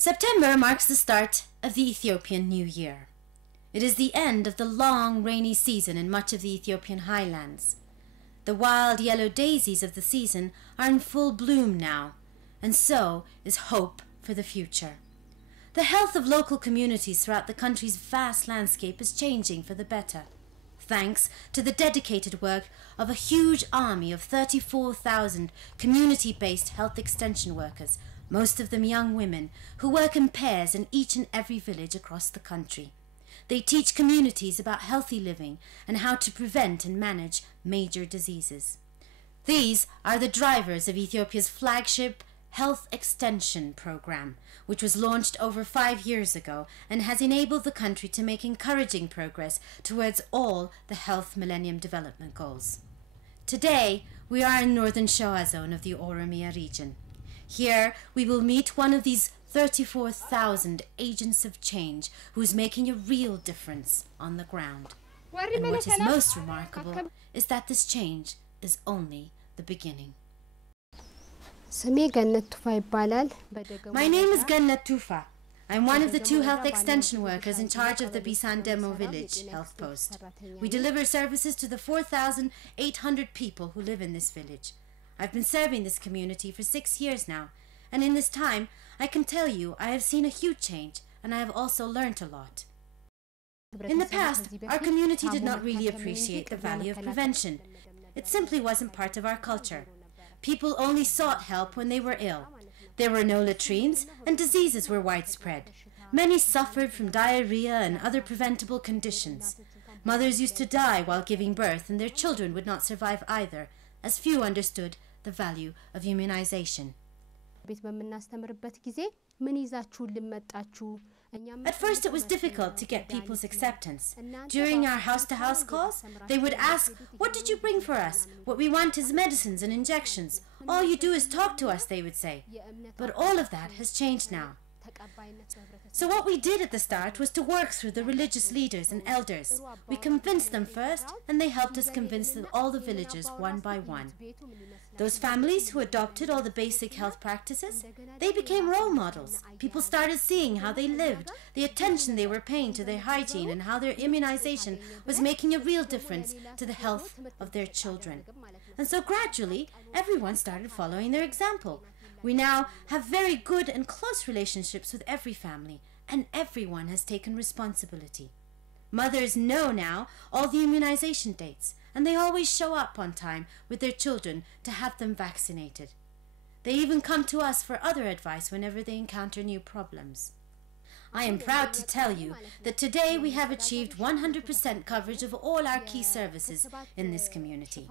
September marks the start of the Ethiopian New Year. It is the end of the long rainy season in much of the Ethiopian highlands. The wild yellow daisies of the season are in full bloom now, and so is hope for the future. The health of local communities throughout the country's vast landscape is changing for the better, thanks to the dedicated work of a huge army of 34,000 community-based health extension workers, most of them young women, who work in pairs in each and every village across the country. They teach communities about healthy living and how to prevent and manage major diseases. These are the drivers of Ethiopia's flagship Health Extension Program, which was launched over 5 years ago and has enabled the country to make encouraging progress towards all the Health Millennium Development Goals. Today, we are in northern Shoa zone of the Oromia region. Here, we will meet one of these 34,000 agents of change who is making a real difference on the ground. And what is most remarkable is that this change is only the beginning. My name is Gannet Tufa. I'm one of the 2 health extension workers in charge of the Bisandemo village health post. We deliver services to the 4,800 people who live in this village. I've been serving this community for 6 years now, and in this time, I can tell you I have seen a huge change, and I have also learnt a lot. In the past, our community did not really appreciate the value of prevention. It simply wasn't part of our culture. People only sought help when they were ill. There were no latrines, and diseases were widespread. Many suffered from diarrhea and other preventable conditions. Mothers used to die while giving birth, and their children would not survive either, as few understood the value of immunization. At first it was difficult to get people's acceptance. During our house-to-house calls, they would ask, "What did you bring for us? What we want is medicines and injections. All you do is talk to us," they would say. But all of that has changed now. So what we did at the start was to work through the religious leaders and elders. We convinced them first, and they helped us convince all the villagers one by one. Those families who adopted all the basic health practices, they became role models. People started seeing how they lived, the attention they were paying to their hygiene, and how their immunization was making a real difference to the health of their children. And so gradually, everyone started following their example. We now have very good and close relationships with every family, and everyone has taken responsibility. Mothers know now all the immunization dates, and they always show up on time with their children to have them vaccinated. They even come to us for other advice whenever they encounter new problems. I am proud to tell you that today we have achieved 100% coverage of all our key services in this community.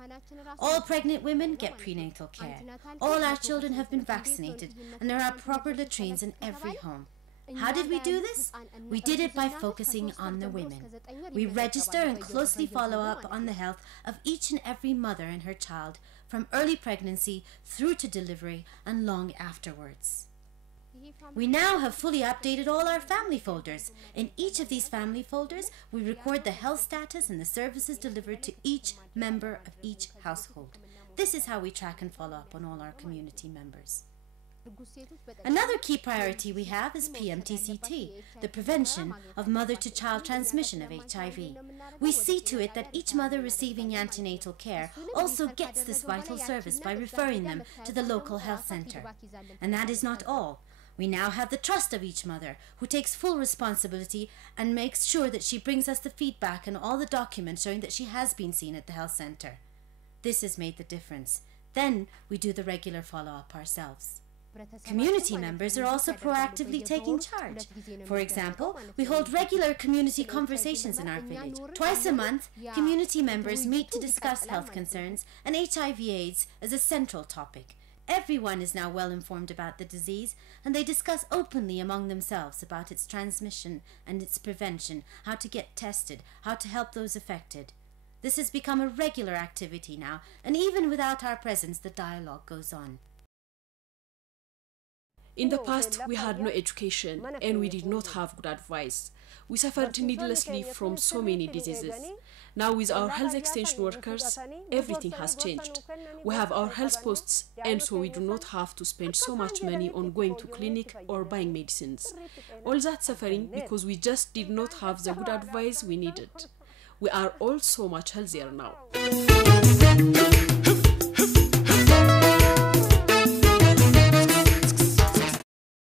All pregnant women get prenatal care. All our children have been vaccinated, and there are proper latrines in every home. How did we do this? We did it by focusing on the women. We register and closely follow up on the health of each and every mother and her child, from early pregnancy through to delivery and long afterwards. We now have fully updated all our family folders. In each of these family folders, we record the health status and the services delivered to each member of each household. This is how we track and follow up on all our community members. Another key priority we have is PMTCT, the prevention of mother-to-child transmission of HIV. We see to it that each mother receiving antenatal care also gets this vital service by referring them to the local health center. And that is not all. We now have the trust of each mother, who takes full responsibility and makes sure that she brings us the feedback and all the documents showing that she has been seen at the health center. This has made the difference. Then we do the regular follow-up ourselves. Community members are also proactively taking charge. For example, we hold regular community conversations in our village. Twice a month, community members meet to discuss health concerns, and HIV/AIDS is a central topic. Everyone is now well informed about the disease, and they discuss openly among themselves about its transmission and its prevention, how to get tested, how to help those affected. This has become a regular activity now, and even without our presence, the dialogue goes on. In the past, we had no education and we did not have good advice. We suffered needlessly from so many diseases. Now with our health extension workers, everything has changed. We have our health posts, and so we do not have to spend so much money on going to clinic or buying medicines. All that suffering because we just did not have the good advice we needed. We are all so much healthier now.